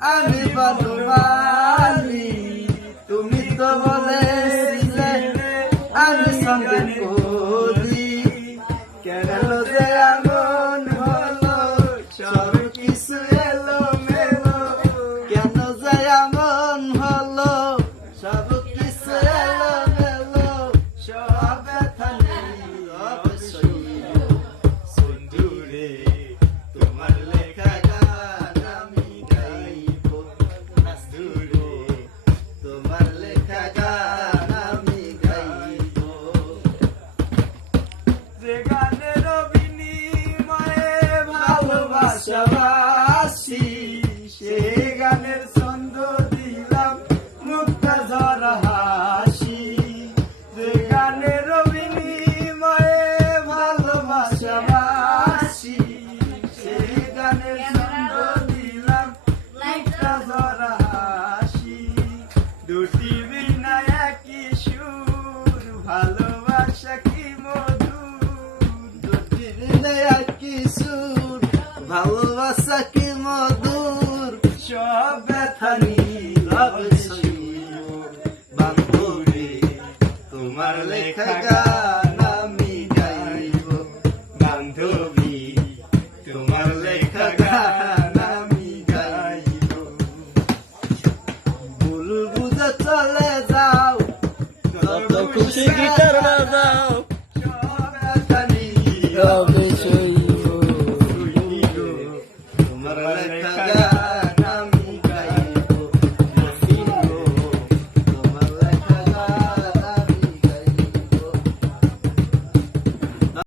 আমি বনমালী, তুমি তো বলেছিলে আমি সঙ্গে করি। কেন যে এমন হলো, সব কিছু এলো মেলো। কেন যে এমন হলো, সব কিছু এলো মেলো। সব ব্যথা নীরব সইল। বন্ধুরে তোমার লেখা গান আমি গাইব। বন্ধুরে তোমার লেখা গান আমি গাইব। যে গানের বিনিময়ে ভালোবাসাবাসি, সে গানের ছন্দ দিলাম মুক্তা ঝরা হাসি। যে গানের বিনিময়ে ভালোবাসাবাসি, সে গানের ছন্দ দিলাম মুক্তা ঝরা হাসি। দুটি বিনা একই সুর, ভালোবাসা কি মধুর। দুটি বিনা একই সুর, ভালোবাসা কি মধুর। সব ব্যথা নীরব সইল। বান্ধবী তোমার লেখা গান আমি গাইব। বান্ধবী তোমার লেখা গান আমি গাইব। ভুল বুঝে চলে যাও, যত খুশি গিটার বাজাও, সব ব্যথা নীরব সই